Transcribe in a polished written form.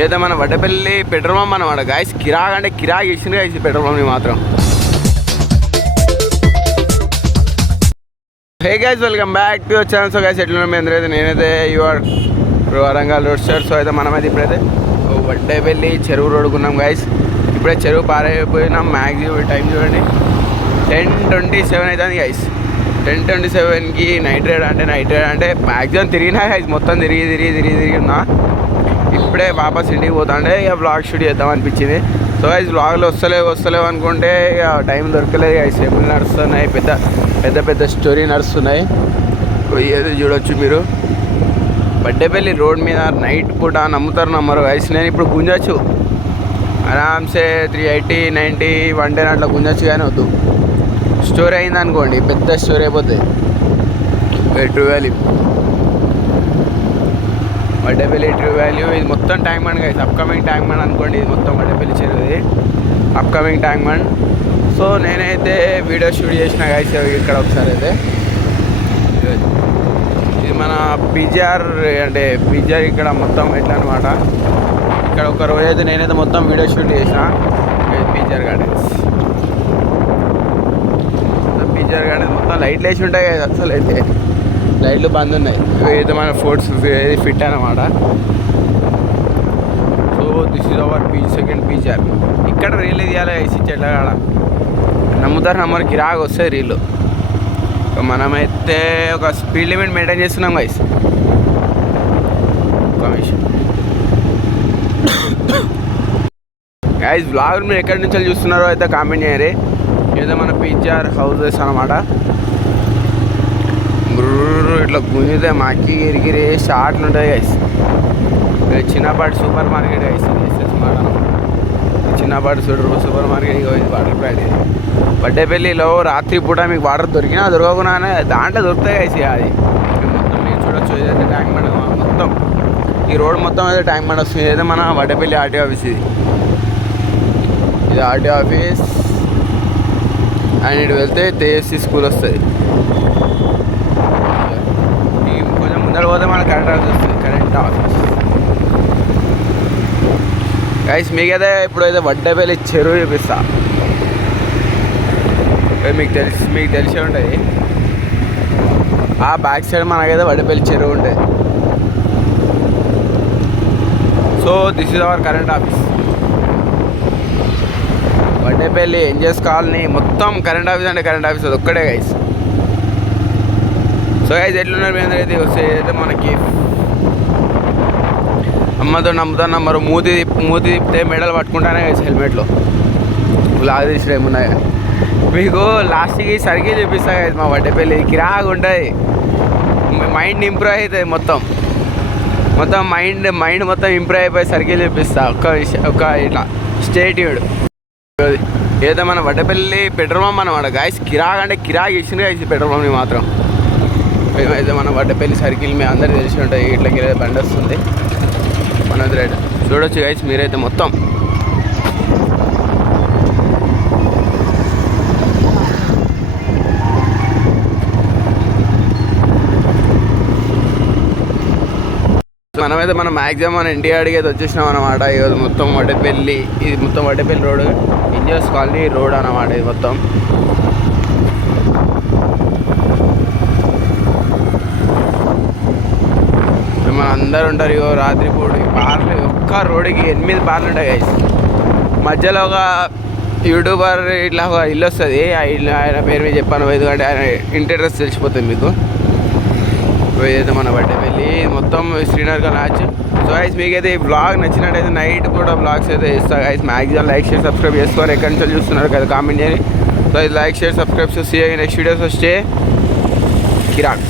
ఏదో మన Vaddapalli petrol pump అనమాట గాయస్. కిరాక్ అంటే కిరాక్ ఇచ్చింది గాయస్ పెట్రోల్ పంప్ని మాత్రం. Hey guys, welcome back to channel. So guys ఎట్లా మీ అందరైతే నేనైతే your Warangal road side. So అయితే మనమైతే ఇప్పుడైతే వడ్డపల్లి చెరువు రోడ్డుకున్నాం గాయస్. ఇప్పుడే చెరువు పారైపోయినాం. మ్యాక్సిమం టైం చూడండి 10:27 అవుతుంది గాయస్. 10:27కి నైట్ రైడ్ అంటే మ్యాక్సిమం తిరిగినా గాయస్. మొత్తం తిరిగి ఉన్నా. ఇప్పుడే వాపస్ ఇంటికి పోతాండే ఇక బ్లాగ్ షూట్ చేద్దాం అనిపించింది. సో గైస్ బ్లాగ్లు వస్తలేవు అనుకుంటే ఇక టైం దొరకలేదు గైస్. ఏమైనా నడుస్తున్నాయి, పెద్ద స్టోరీ నడుస్తున్నాయి. ఏదో చూడొచ్చు మీరు. వడ్డపల్లి రోడ్ మీద నైట్ పూట నమ్మరు గైస్. నేను ఇప్పుడు గుంజొచ్చు ఆరామ్సే 380, 90, 110 అట్లా గుంజొచ్చు. కానీ వద్దు, స్టోరీ అయింది అనుకోండి, పెద్ద స్టోరీ అయిపోతుంది. True value Vaddapalli true value ఇది మొత్తం tank bund guys. Upcoming tank bund అనుకోండి. ఇది మొత్తం వడ్డపల్లి చెరువుది అప్కమింగ్ ట్యాంక్ బండ్. సో నేనైతే వీడియో షూట్ చేసిన గైస్ ఇక్కడ ఒకసారి అయితే. ఇది మన పిజిఆర్ ఇక్కడ మొత్తం ఎట్లా అనమాట. ఇక్కడ ఒక రోజు అయితే నేనైతే మొత్తం వీడియో షూట్ చేసిన పిజిఆర్ గార్డెన్స్. మొత్తం లైట్లు వేసి ఉంటాయి కదా. అసలు అయితే లైట్లు బంద్ ఉన్నాయి. అయితే మన ఫోర్ట్స్ ఫిట్ అన్నమాట. So this is our second PGR. ఇక్కడ రీల్ తీయాలి వేసి చెట్ల కాడ నమ్మరు గిరాగా వస్తాయి రీళ్ళు. మనమైతే ఒక స్పీడ్ లిమిట్ మెయింటైన్ చేస్తున్నాం గైస్. గైస్ బ్లాగ్ మీరు ఎక్కడి నుంచి చూస్తున్నారో అయితే కామెంట్ చేయండి. ఏదో మన పిజిఆర్ హౌసెస్ అనమాట. ఇట్లా గుంజితే మాకి ఇరిగిరి షార్ట్లు ఉంటాయి గైస్. చిన్నపాటి సూపర్ మార్కెట్ గైస్. మాట చిన్నపాటి సూపర్ మార్కెట్ వాటర్ ప్లాంట్. వడ్డపల్లిలో రాత్రి పూట మీకు వాటర్ దొరికినా దొరకకుండానే దాంట్లో దొరుకుతాయి గైస్. అది మొత్తం మీరు చూడొచ్చు. ఏదైతే ట్యాంక్ బండ్ మొత్తం ఈ రోడ్ మొత్తం అయితే ట్యాంక్ బండ్ వస్తుంది. ఏదైతే మన వడ్డపల్లి ఆర్టీఓ ఆఫీస్. ఇది ఆర్టీఓ ఆఫీస్. అండ్ ఇటు వెళ్తే తేఎస్సి స్కూల్ వస్తుంది. కొంచెం ముందర పోతే మన కరెంట్ ఆఫీస్ వస్తుంది. Current office guys. మీకైతే ఇప్పుడైతే వడ్డపల్లి చెరువు చూపిస్తా. మీకు తెలిసే ఉంటుంది. ఆ బ్యాక్ సైడ్ మనకైతే వడ్డపల్లి చెరువు ఉంటుంది. So this is hour current office. Vaddapalli NGS colony మొత్తం కరెంట్ ఆఫీస్ అంటే కరెంట్ ఆఫీస్ అది ఒక్కడే గైస్. సో గైస్ ఎట్లున్నారు మీ అందరైతే వస్తే అయితే మనకి అమ్మతో నమ్మరు. మూతి తిప్పితే మెడలు పట్టుకుంటానే గైస్ హెల్మెట్లో. లాగ్ తీసిన ఏమున్నాయి మీకు లాస్ట్కి సర్కిల్ చూపిస్తా గైస్. మా వడ్డపల్లి కిరాగా ఉంటుంది. మైండ్ ఇంప్రూవ్ అవుతుంది. మొత్తం మైండ్ మొత్తం ఇంప్రూవ్ అయిపోయి సర్కిల్ చూపిస్తా. ఒక ఇట్లా స్టేట్యూడ్. ఏదో మన వడ్డపల్లి పెట్రోల్ పంప్ అనమాట గాయస్. కిరాక్ అంటే కిరాక్ ఇచ్చింది గాయస్ పెట్రోల్ పంప్ని మాత్రం. మేమైతే మన వడ్డపల్లి సర్కిల్ మీ అందరికీ తెలిసి ఉంటాయి. ఇట్లకి బండి వస్తుంది మన రైడ్ చూడొచ్చు గాయస్ మీరైతే మొత్తం. మనమైతే మనం మ్యాక్సిమం మన ఇండియాడికి అయితే వచ్చేసినాం అనమాట. ఇది మొత్తం వడ్డపల్లి. ఇది మొత్తం Vaddapalli road NGS colony road అనమాట. ఇది మొత్తం మన అందరు ఉంటారు. ఇగో రాత్రిపూట బార్లు ఒక్క రోడ్డుకి 8 బార్లు ఉంటాయి గైస్. మధ్యలో ఒక యూట్యూబర్ ఇట్లా ఒక ఇల్లు వస్తుంది. ఆ ఇల్లు ఆయన పేరు మీద చెప్పాను. ఎందుకంటే ఆయన ఇంటి అడ్రస్ తెలిసిపోతుంది మీకు. ఏదైతే మన వడ్డపల్లి మొత్తం శ్రీనగర్ మ్యాచ్. సో గైస్ మీకైతే ఈ బ్లాగ్ నచ్చినట్టయితే నైట్ కూడా బ్లాగ్స్ అయితే ఇస్తా guys. Maximum like share subscribe చేసుకోవాలి. ఎక్కడి నుంచి చూస్తున్నారు కదా కామెంట్ చేయండి. So like share subscribe. So see you next videos. Stay Kirik.